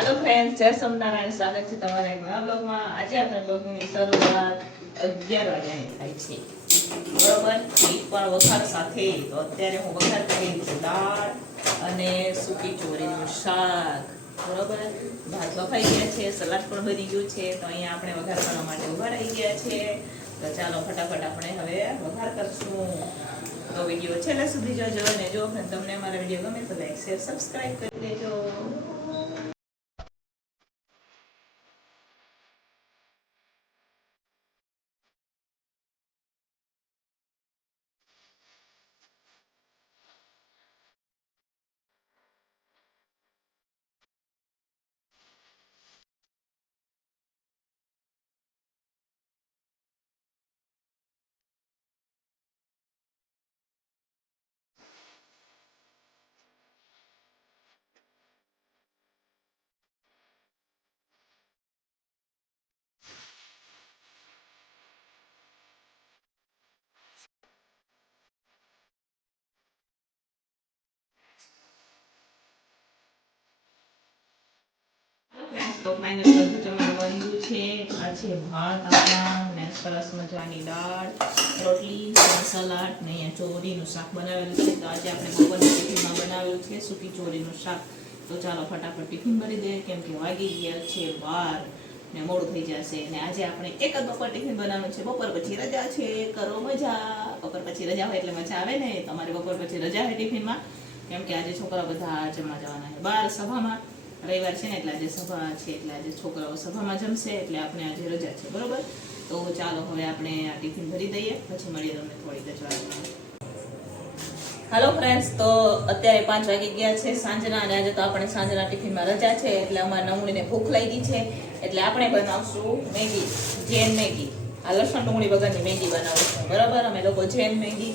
Friend જય સોમનારાયણ સ્વાગત છે તમારા એક નવા બ્લોગમાં આજે આપણે બ્લોગની શરૂઆત અગિયાર વાગ્યાની થાય છે. બરોબર? એ પણ વઘાર સાથે. તો અત્યારે હું વઘાર કરી દાળ અને સૂકી ચોરીનું શાક. બરોબર? ભાત બફાઈ ગયા છે, સલાડ પણ બની ગયું છે. તો અહીંયા આપણે વઘાર કરવા માટે ઊભા રહી ગયા છે. તો ચાલો ફટાફટ આપણે હવે વઘાર કરશું. તો વીડિયો છેલ્લા સુધી જોજો અને જો તમને અમારા વીડિયો ગમે તો લાઈક શેર સબસ્ક્રાઈબ કરી દેજો. તો ફાઇનલ બધું તમારું બન્યું છે આ ભાત આપણા ને સરસ મજાની દાળ, રોટલી સલાડ ને અહીંયા ચોરીનું શાક બનાવેલું છે. તો આજે આપણે બપોરની ટિફિનમાં બનાવેલું છે સૂકી ચોરીનું શાક. તો ચાલો ફટાફટ ટિફિન ભરી દે કેમ કે વાગી ગયા છે બાર ને મોડું થઈ જશે. અને આજે આપણે એક જ બપોર ટિફિન બનાવવાનું છે. બપોર પછી રજા છે, કરો મજા. બપોર પછી રજા હોય એટલે મજા આવે ને. તમારે બપોર પછી રજા હોય ટિફિનમાં. કેમ કે આજે છોકરા બધા જમવા જવાના છે. બાર સભામાં. રવિવાર છે ને એટલે આજે સભા છે, એટલે આજે છોકરાઓ સભામાં જમશે, એટલે આપણે આજે રજા છે, બરોબર? તો ચાલો હવે આપણે આ ટિફિન ભરી દઈએ, પછી મળીએ તમને થોડી જ હેલો ફ્રેન્ડ્સ તો અત્યારે પાંચ વાગી ગયા છે સાંજના અને આજે તો આપણે સાંજના ટિફિનમાં રજા છે, એટલે અમારા નમણીને ભૂખ લાગી છે, એટલે આપણે બનાવશું મેગી, જેન મેગી. આ લસણ ડુંગળી વગરની મેગી બનાવશું, બરાબર? અમે લોકો જેન મેગી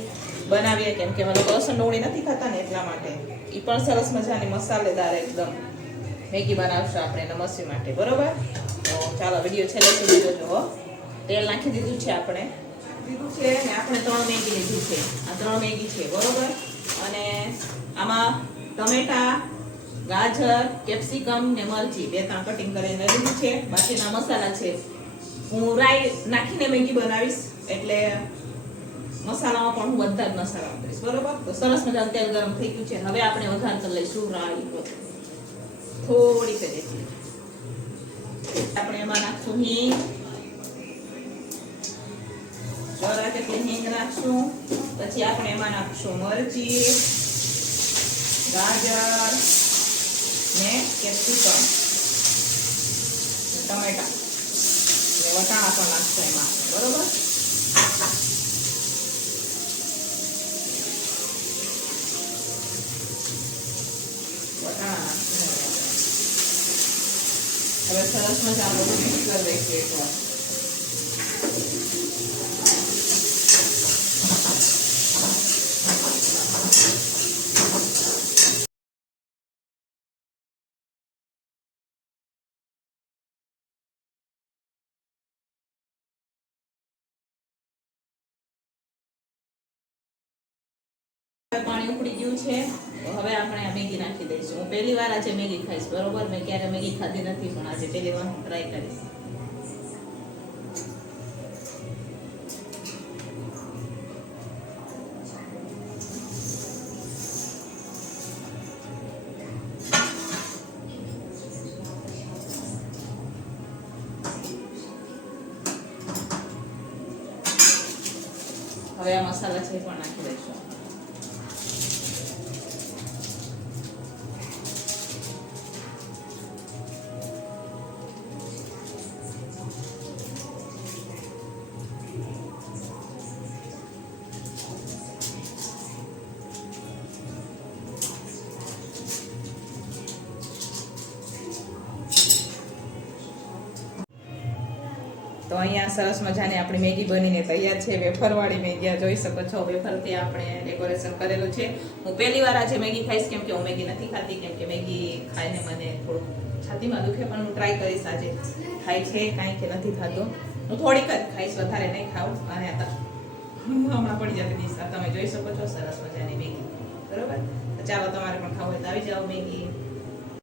બનાવીએ, કેમ કે અમે લોકો લસણ ડુંગળી નથી ખાતા ને એટલા માટે. એ પણ સરસ મજાની મસાલેદાર એકદમ. મેગી બનાવશું આપણે નમસ્તી માટે, બરોબર? તો ચાલો વીડિયો છેલ્લે સુધી જોજો તેલ નાખી દીધું છે આપણે. દીધું છે ને આપણે ત્રણ મેગી લીધું છે. આ ત્રણ મેગી છે, બરોબર? અને આમાં ટમેટા, ગાજર, કેપ્સિકમ ને મરચી, બે ત્રણ કટિંગ કરીને લીધું છે. બાકીના મસાલા છે. હું રાઈ નાખીને મેગી બનાવીશ, એટલે મસાલામાં પણ હું બધા જ મસાલા વાપરીશ, બરોબર? તો સરસ મજાનું તેલ ગરમ થઈ ગયું છે. હવે આપણે વઘાર કરી લઈશું રાઈ. થોડી કરી આપણે એમાં નાખશું હિંગ. જરા કેટલી હિંગ નાખશું. પછી આપણે એમાં નાખશું મરચી, ગાજર ને કેપ્સિકમ. ટમેટા. વટાણા પણ નાખશું એમાં બરોબર? સરસ મજાનું મિક્સ કરી દઈશું પાણી ઉકળી ગયું છે. હવે આપણે આ મેગી નાખી દઈશું. હું પહેલી વાર આજે મેગી ખાઈશ, બરોબર? મેં ક્યારે મેગી ખાધી નથી, પણ આજે પહેલી વાર ટ્રાય કરીશ. હવે આ મસાલા છે પણ નાખી દઈશું. તો અહીંયા સરસ મજાની આપણી મેગી બનીને તૈયાર છે. વેફરવાળી મેગી આ જોઈ શકો છો. વેફરથી આપણે ડેકોરેશન કરેલું છે. હું પહેલી વાર આજે મેગી ખાઈશ કેમ કે હું મેગી નથી ખાતી કેમ કે મેગી ખાઈને મને થોડું છાતીમાં દુખે, પણ હું ટ્રાય કરીશ આજે. ખાય છે, કાંઈ કે નથી ખાતું હું થોડીક જ ખાઈશ, વધારે નહીં ખાઉં. અને હમણાં પડી જતી ડીશ તમે જોઈ શકો છો. સરસ મજાની મેગી. બરોબર? ચાલો, તમારે પણ ખાવું હોય તો આવી જાઓ મેગી.